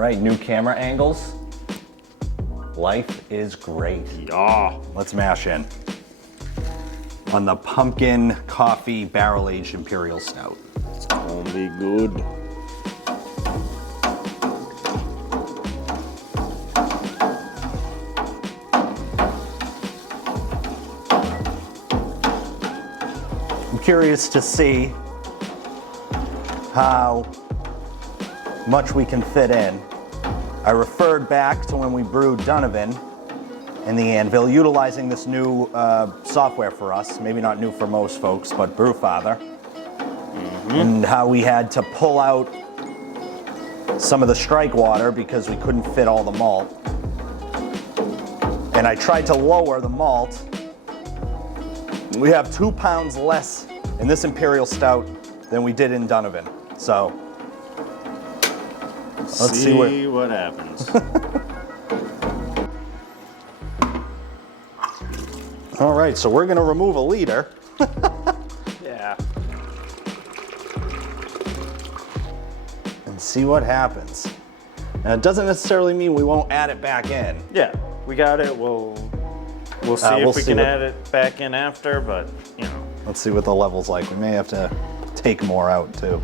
right, new camera angles. Life is great. Yeah. Let's mash in on the pumpkin coffee barrel-aged Imperial Stout. It's gonna be good. I'm curious to see how much we can fit in. I referred back to when we brewed Donovan in the Anvil, utilizing this new software for us. Maybe not new for most folks, but Brewfather. And how we had to pull out some of the strike water because we couldn't fit all the malt. And I tried to lower the malt. We have 2 pounds less in this Imperial Stout than we did in Donovan. So let's see what happens. All right, so we're gonna remove a liter. Yeah. And see what happens. Now, it doesn't necessarily mean we won't add it back in. Yeah, we got it. We'll see if we can add it back in after, but you know. Let's see what the level's like. We may have to take more out too.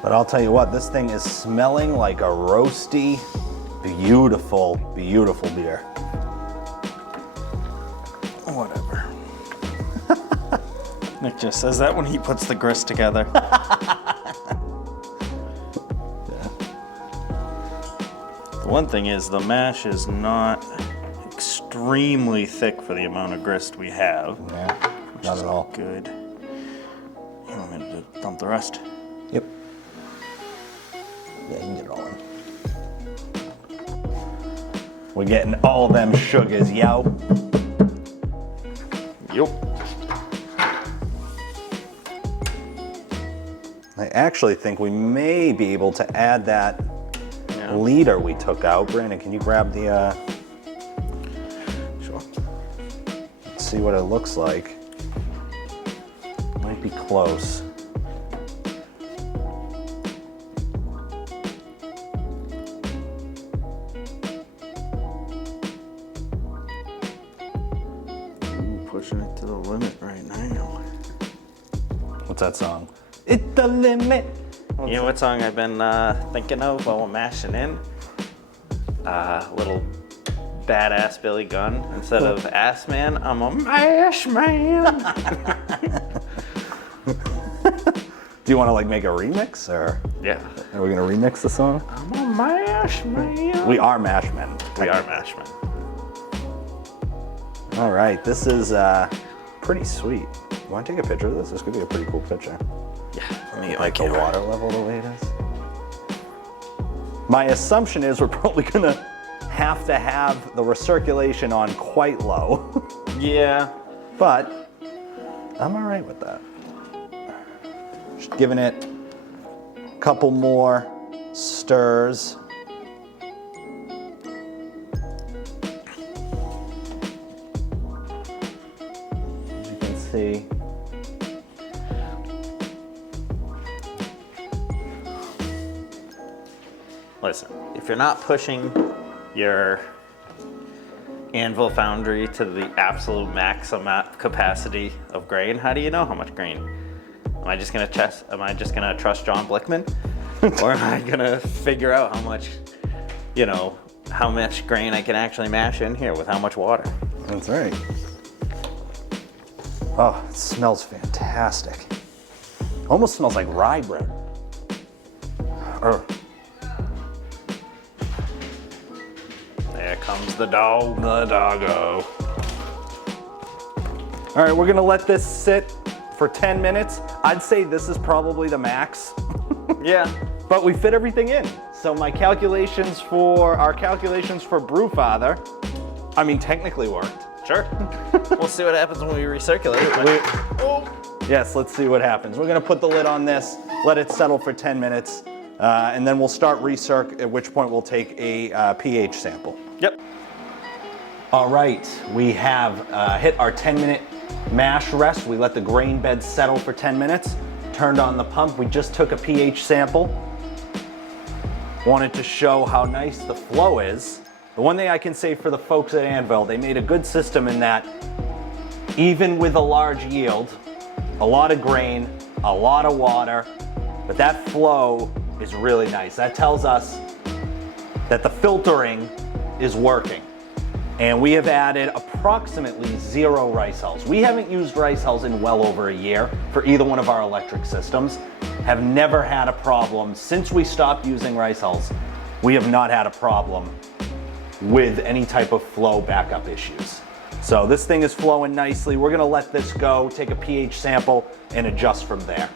But I'll tell you what, this thing is smelling like a roasty, beautiful, beautiful beer. Whatever. Nick just says that when he puts the grist together. The one thing is the mash is not extremely thick for the amount of grist we have. Yeah, not at all. Good. You want me to dump the rest? Yep. Yeah, you can get it all in. We're getting all them sugars, yo. Yep. I actually think we may be able to add that liter we took out. Brandon, can you grab the, Sure. Let's see what it looks like. Might be close. Pushing it to the limit right now. What's that song? It's the limit. You know what song I've been thinking of while we're mashing in? Little badass Billy Gunn. Instead of ass man, I'm a mash man. Do you want to like make a remix, or Yeah. are we gonna remix the song? I'm a mash man. We are mash men. We are mash men. All right, this is pretty sweet. You want to take a picture of this? This could be a pretty cool picture. Yeah. Let me get my Like the camera. water level the way it is. My assumption is we're probably gonna have to have the recirculation on quite low, Yeah. but I'm all right with that. Just giving it a couple more stirs. As you can see. Listen, if you're not pushing your Anvil Foundry to the absolute max amount capacity of grain, how do you know how much grain? Am I just gonna trust John Blickman? Or am I gonna figure out how much, how much grain I can actually mash in here with how much water? That's right. Oh, it smells fantastic. Almost smells like rye bread. There comes the dog. The doggo. All right, we're gonna let this sit for 10 minutes. I'd say this is probably the max, Yeah. but we fit everything in. So our calculations for Brewfather, technically worked. Sure. We'll see what happens when we recirculate it. Yes, let's see what happens. We're gonna put the lid on this, let it settle for 10 minutes, and then we'll start recirc, at which point we'll take a pH sample. Yep. All right, we have hit our 10-minute mash rest. We let the grain bed settle for 10 minutes. turned on the pump. We just took a pH sample. Wanted to show how nice the flow is. The one thing I can say for the folks at Anvil, they made a good system in that even with a large yield, a lot of grain, a lot of water, but that flow is really nice. That tells us that the filtering is working. And we have added approximately 0 rice hulls. We haven't used rice hulls in well over a year for either one of our electric systems. Have never had a problem. Since we stopped using rice hulls, we have not had a problem with any type of flow backup issues. So this thing is flowing nicely. We're gonna let this go, take a pH sample, and adjust from there.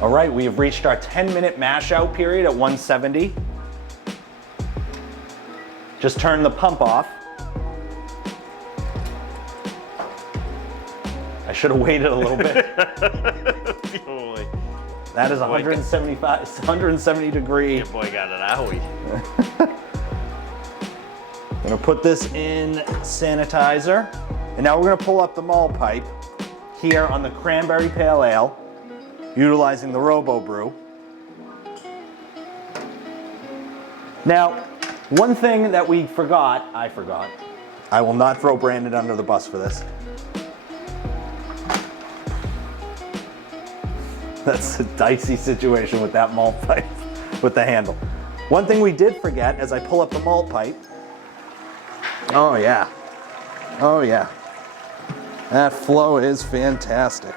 All right, we have reached our 10-minute mash out period at 170. Just turn the pump off. I should have waited a little bit. That is 170 degree. Your boy got an owie. I'm gonna put this in sanitizer. And now we're gonna pull up the malt pipe here on the Cranberry Pale Ale, utilizing the Brew. Now, one thing that I forgot, I will not throw Brandon under the bus for this. That's a dicey situation with that malt pipe, with the handle. One thing we did forget as I pull up the malt pipe, oh yeah, that flow is fantastic.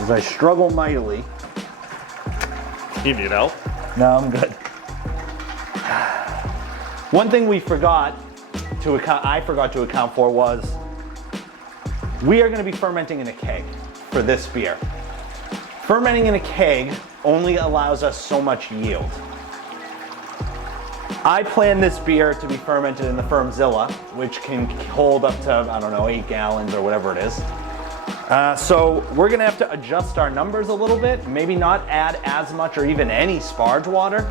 As I struggle mightily. You need help? No, I'm good. One thing I forgot to account for was we are going to be fermenting in a keg for this beer. Fermenting in a keg only allows us so much yield. I plan this beer to be fermented in the Firmzilla, which can hold up to, I don't know, 8 gallons or whatever it is. So we're gonna have to adjust our numbers a little bit, maybe not add as much or even any sparge water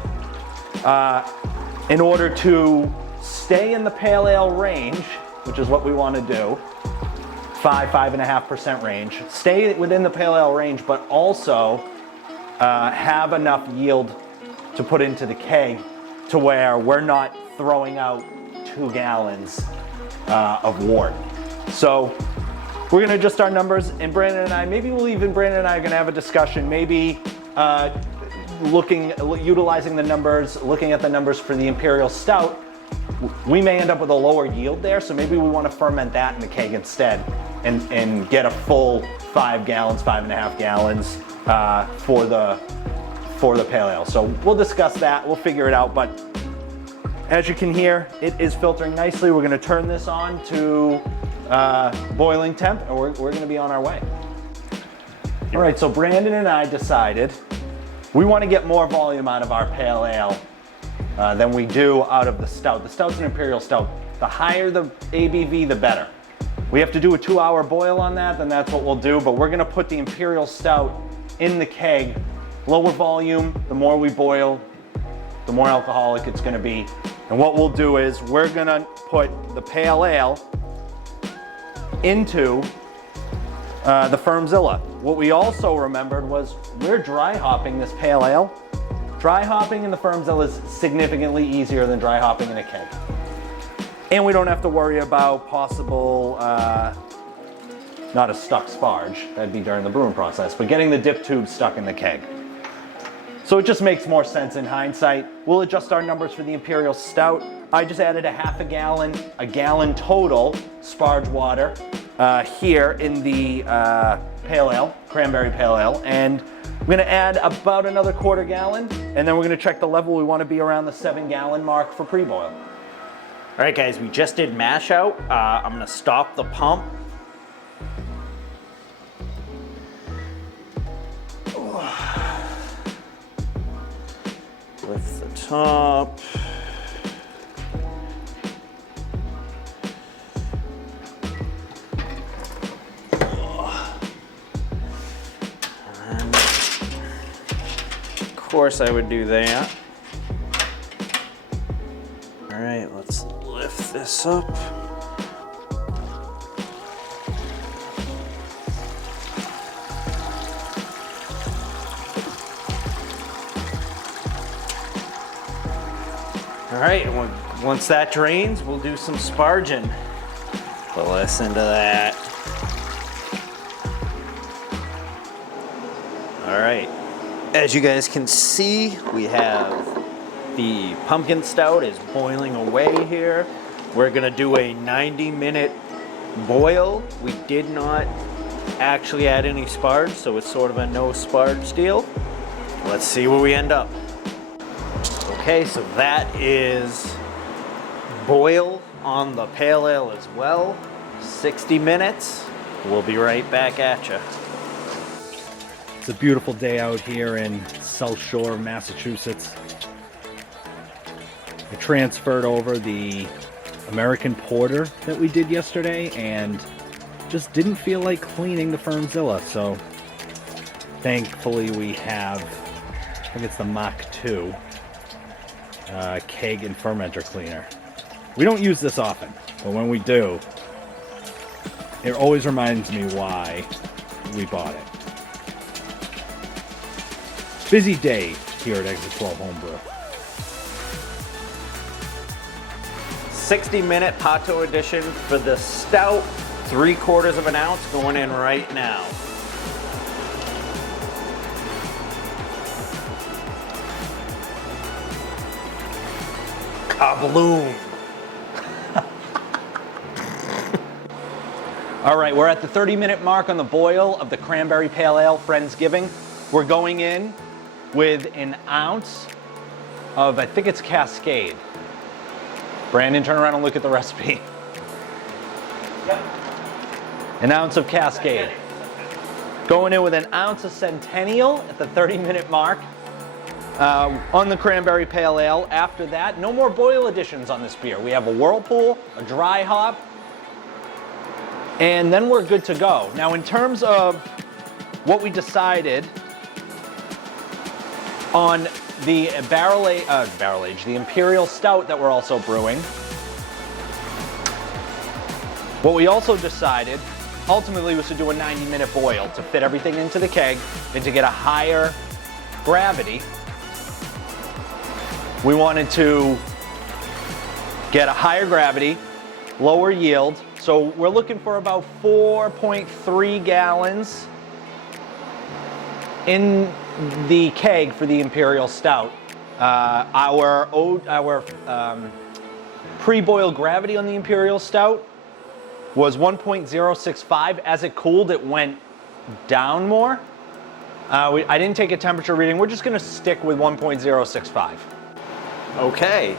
in order to stay in the pale ale range, which is what we want to do, 5.5% range. Stay within the pale ale range, but also have enough yield to put into the keg to where we're not throwing out 2 gallons of wort. So we're gonna adjust our numbers, and Brandon and I are gonna have a discussion, maybe utilizing the numbers, looking at the numbers for the Imperial Stout. We may end up with a lower yield there, so maybe we want to ferment that in the keg instead and get a full 5 gallons, 5.5 gallons for the pale ale. So we'll discuss that, we'll figure it out, but as you can hear, it is filtering nicely. We're gonna turn this on to boiling temp, and we're gonna be on our way. All right, so Brandon and I decided we want to get more volume out of our pale ale than we do out of the stout. The stout's an Imperial Stout. The higher the ABV, the better. We have to do a 2-hour boil on that, then that's what we'll do, but we're gonna put the Imperial Stout in the keg. Lower volume, the more we boil, the more alcoholic it's gonna be. And what we'll do is we're gonna put the pale ale into the Firmzilla. What we also remembered was we're dry hopping this pale ale. Dry hopping in the Firmzilla is significantly easier than dry hopping in a keg. And we don't have to worry about possible, not a stuck sparge, that'd be during the brewing process, but getting the dip tube stuck in the keg. So it just makes more sense in hindsight. We'll adjust our numbers for the Imperial Stout. I just added a gallon total sparge water here in the Pale Ale, Cranberry Pale Ale, and I'm gonna add about another 1/4 gallon, and then we're gonna check the level. We wanna be around the 7-gallon mark for pre-boil. All right, guys, we just did mash out. I'm gonna stop the pump. Lift the top. And of course I would do that. All right, let's lift this up. All right, and once that drains, we'll do some sparging. But listen to that. All right, as you guys can see, we have the pumpkin stout is boiling away here. We're gonna do a 90-minute boil. We did not actually add any sparge, so it's sort of a no sparge deal. Let's see where we end up. Okay, so that is boil on the pale ale as well. 60 minutes. We'll be right back at you. It's a beautiful day out here in South Shore of Massachusetts. I transferred over the American Porter that we did yesterday and just didn't feel like cleaning the Firmzilla, so thankfully we have, I think it's the Mach 2 keg and fermenter cleaner. We don't use this often, but when we do, it always reminds me why we bought it. Busy day here at Exit 12 Homebrew. 60-minute Pato edition for the stout, 3/4 of an ounce going in right now. Kabloom. All right, we're at the 30-minute mark on the boil of the Cranberry Pale Ale Friendsgiving. We're going in with an ounce of, I think it's Cascade. Brandon, turn around and look at the recipe. Yep. An ounce of Cascade. Going in with an ounce of Centennial at the 30-minute mark on the Cranberry Pale Ale. After that, no more boil additions on this beer. We have a Whirlpool, a dry hop, and then we're good to go. Now, in terms of what we decided on the the Imperial Stout that we're also brewing, what we also decided ultimately was to do a 90-minute boil to fit everything into the keg and to get a higher gravity. We wanted to get a higher gravity, lower yield. So we're looking for about 4.3 gallons in the keg for the Imperial Stout. Our pre-boil gravity on the Imperial Stout was 1.065. As it cooled, it went down more. I didn't take a temperature reading. We're just gonna stick with 1.065. Okay,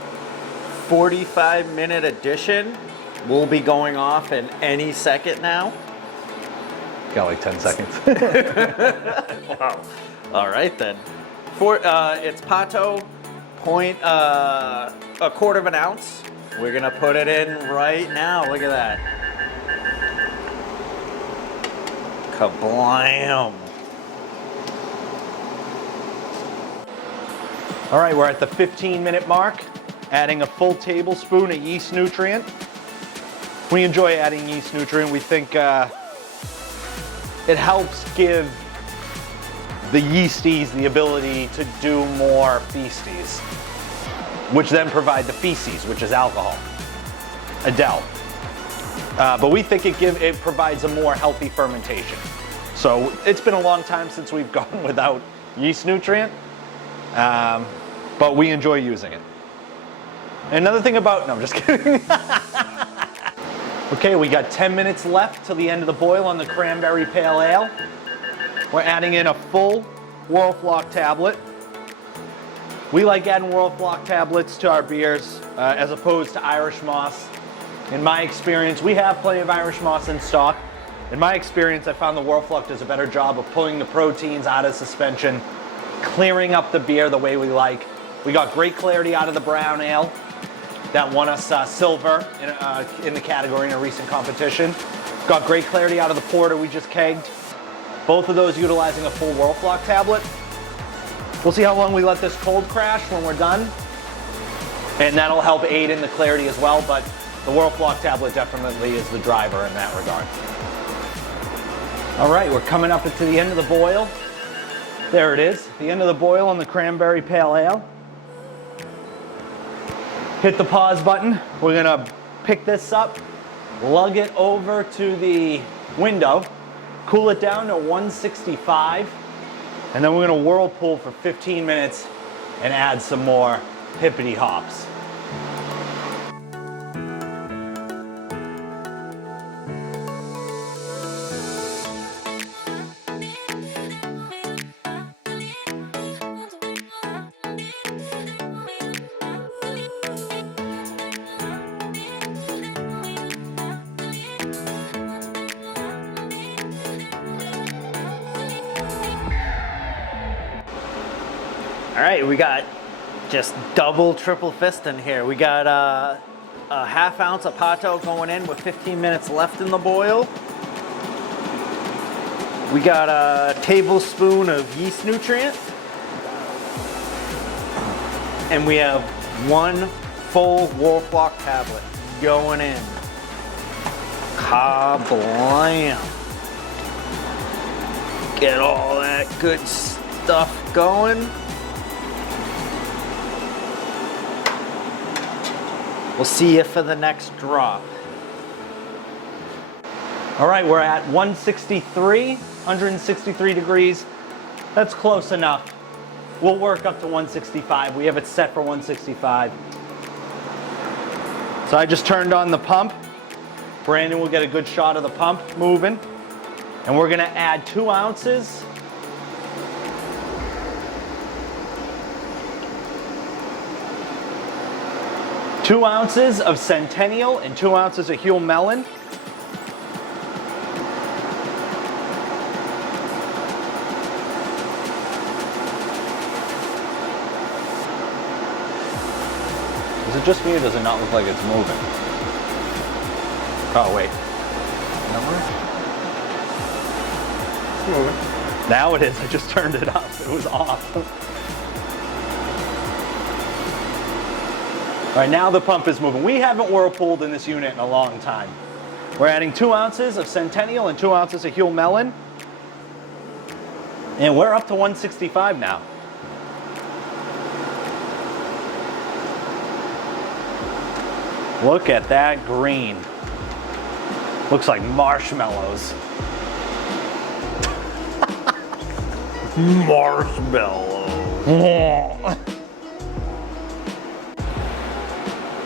45-minute addition. We'll be going off in any second now. Got like 10 seconds. Wow. All right then. It's Pato, a quarter of an ounce. We're gonna put it in right now. Look at that. Kablam. All right, we're at the 15-minute mark, adding a full tablespoon of yeast nutrient. We enjoy adding yeast nutrient. We think it helps give the yeasties the ability to do more feces, which then provide the feces, which is alcohol, Adele. But we think it provides a more healthy fermentation. So it's been a long time since we've gone without yeast nutrient, but we enjoy using it. Another thing about, no, I'm just kidding. Okay, we got 10 minutes left till the end of the boil on the Cranberry Pale Ale. We're adding in a full Whirlflock tablet. We like adding Whirlflock tablets to our beers as opposed to Irish moss. In my experience, we have plenty of Irish moss in stock. In my experience, I found the Whirlflock does a better job of pulling the proteins out of suspension, clearing up the beer the way we like. We got great clarity out of the brown ale that won us silver in the category in a recent competition. Got great clarity out of the porter we just kegged. Both of those utilizing a full Whirlflock tablet. We'll see how long we let this cold crash when we're done. And that'll help aid in the clarity as well, but the Whirlflock tablet definitely is the driver in that regard. All right, we're coming up into the end of the boil. There it is, the end of the boil on the Cranberry Pale Ale. Hit the pause button. We're gonna pick this up, lug it over to the window, cool it down to 165, and then we're gonna whirlpool for 15 minutes and add some more hippity hops. All right, we got just double, triple fist in here. We got a half ounce of Pato going in with 15 minutes left in the boil. We got a tablespoon of yeast nutrient. And we have 1 full Whirlflock tablet going in. Kablam. Get all that good stuff going. We'll see you for the next drop. All right, we're at 163 degrees. That's close enough. We'll work up to 165. We have it set for 165. So I just turned on the pump. Brandon will get a good shot of the pump moving. And we're gonna add 2 ounces. Two ounces of Centennial and 2 ounces of Huell Melon. Is it just me or does it not look like it's moving? Oh, wait. It's moving. Now it is. I just turned it up. It was off. All right, now the pump is moving. We haven't whirlpooled in this unit in a long time. We're adding 2 ounces of Centennial and 2 ounces of Huell Melon. And we're up to 165 now. Look at that green. Looks like marshmallows. Marshmallow.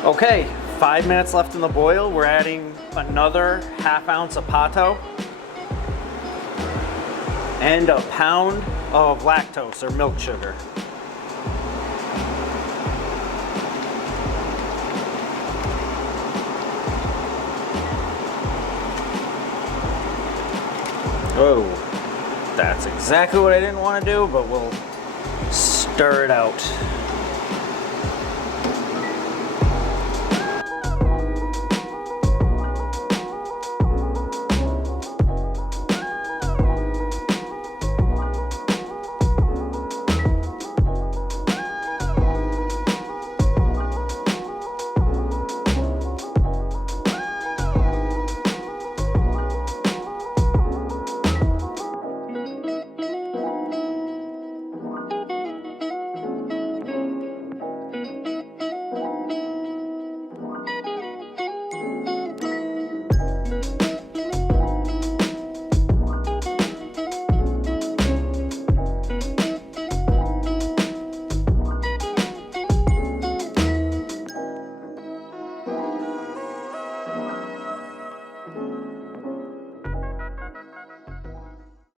Okay, 5 minutes left in the boil. We're adding another half ounce of Pato and a pound of lactose or milk sugar. Oh, that's exactly what I didn't want to do, but we'll stir it out.